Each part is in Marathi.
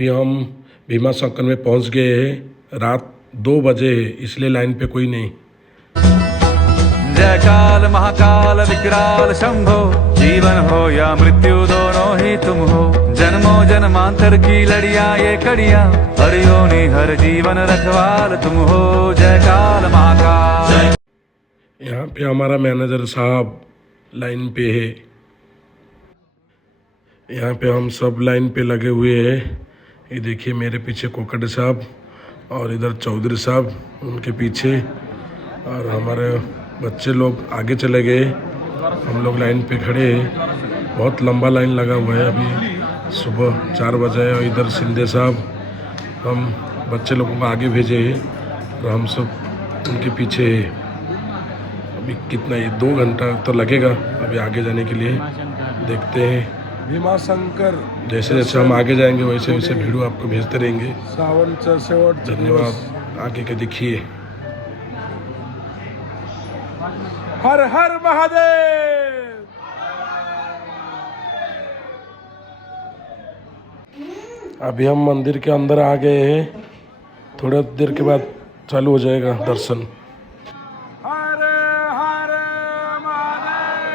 अभी हम भीमा शंकर में पहुंच गए हैं। रात 2 बजे है, इसलिए लाइन पे कोई नहीं। जय काल महाकाल विकराल शंभो, जीवन हो या मृत्यु दोनों ही तुम हो। जन्मों जन्मांतर की लड़ियां ये कड़ियां, हर योनि हर जीवन रखवाल तुम हो। जय काल महाकाल। यहाँ पे हमारा मैनेजर साहब लाइन पे है। यहाँ पे हम सब लाइन पे लगे हुए हैं। ये देखिए मेरे पीछे कोकट साहब और इधर चौधरी साहब उनके पीछे, और हमारे बच्चे लोग आगे चले गए। हम लोग लाइन पे खड़े हैं। बहुत लंबा लाइन लगा हुआ है। अभी सुबह 4 बजे है और इधर शिंदे साहब हम बच्चे लोगों को आगे भेजे हैं और हम सब उनके पीछे हैं। अभी कितना ये 2 घंटा तो लगेगा अभी आगे जाने के लिए। देखते हैं भीमा शंकर। जैसे जैसे हम आगे जाएंगे वैसे वैसे वीडियो आपको भेजते रहेंगे। श्रावणचा शेवट। धन्यवाद। आगे के देखिए। हर हर महादेव। अभी हम मंदिर के अंदर आ गए हैं। थोड़ा देर के बाद चालू हो जाएगा दर्शन। हर हर महादेव।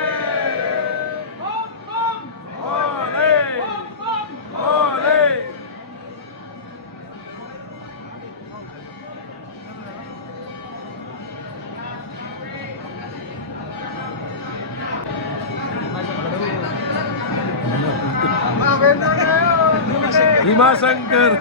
भोले भोले। भीमा शंकर।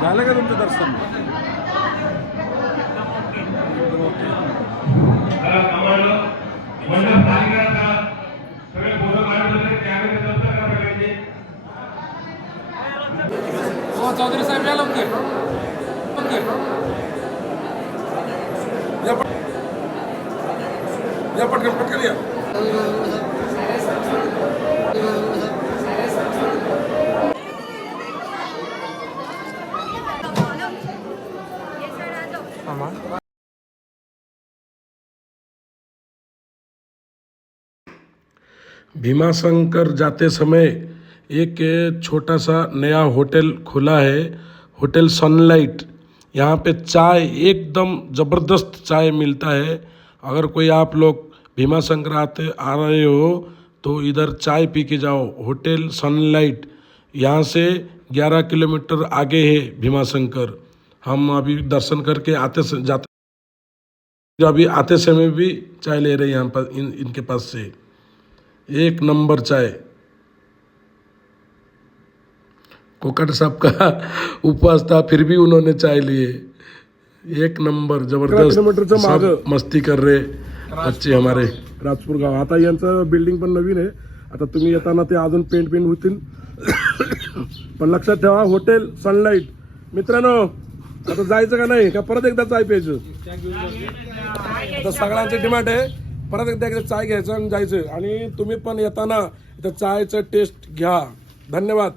झालं का तुमचं दर्शन? चौधरी साहेब या लवकर. या पटकन पटकन या. भीमा शंकर जाते समय एक छोटा सा नया होटल खुला है, होटल सनलाइट। यहाँ पे चाय एकदम ज़बरदस्त चाय मिलता है। अगर कोई आप लोग भीमा शंकर आ रहे हो तो इधर चाय पी के जाओ। होटल सनलाइट यहाँ से 11 किलोमीटर आगे है भीमा शंकर। हम अभी दर्शन करके अभी आते समय भी चाय ले रहे हैं यहाँ पर इनके पास से। एक नंबर चाय। कोकट साहब का उपवास था फिर भी उन्होंने चाय लिए। एक नंबर जबरदस्त। सब मस्ती कर रहे बच्चे हमारे। राजपूर गाव. आता यांचं बिल्डिंग पण नवीन आहे. आता तुम्ही येताना ते अजून पेंट होतील. पण लक्षात ठेवा हॉटेल सनलाइट. मित्रांनो आता जायचं का नाही का परत एकदा चाय प्यायचं? आता सगळ्यांची डिमांड आहे परत एकदा चाय घ्यायचं आणि जायचं. आणि तुम्ही पण येताना इथं चायचं टेस्ट घ्या. धन्यवाद.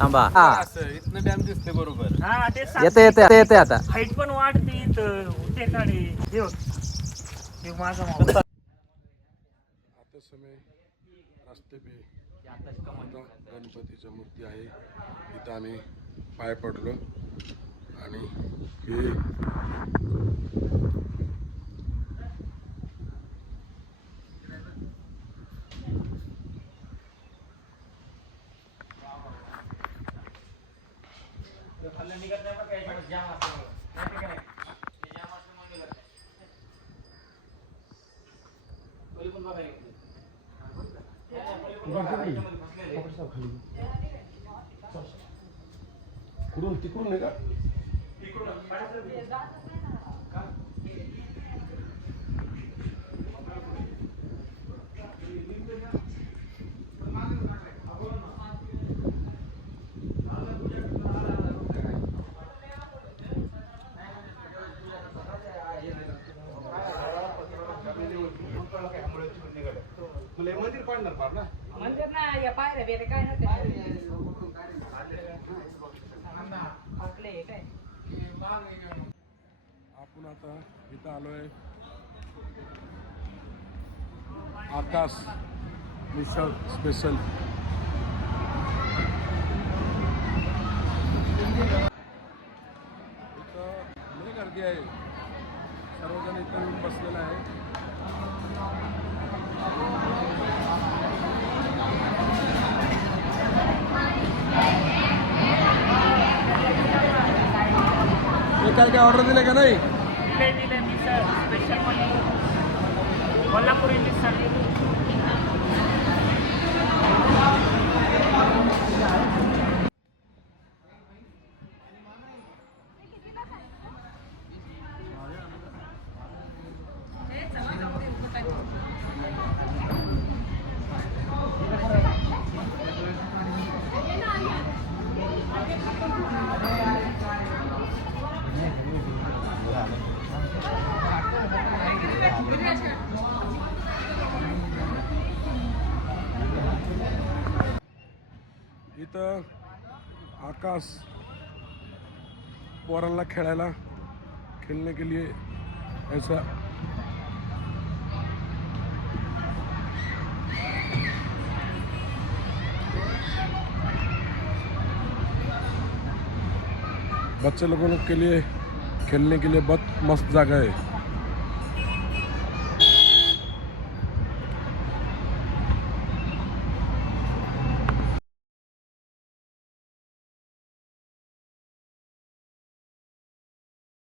थांबा. इथनं डॅम दिसते बरोबर. येते आता. हाईट पण वाढते इथं टेकाडे. हे बघ. हे माझा मावळा. आते समय रास्ते पे गणपतीची मूर्ती आहे. इथं आम्ही पाय पडलो आणि हे कुठून तिकडून आहे का? मंदिर ना या पायऱ्या बिऱ्या काय नसते आपले हे काय आपण आता इथं आलोय आकाश मिसळ स्पेशल. इथं लय गर्दी आहे, सर्वजण इथं येऊन बसलेला आहे. काय काय ऑर्डर दिले का नाही? दिले मिसळ स्पेशल कोल्हापुरी मिसळ. इथं आकाश पोरांना खेलने के लिए ऐसा बच्चे लोगों के लिए खेलने के लिए बहुत मस्त जगह है.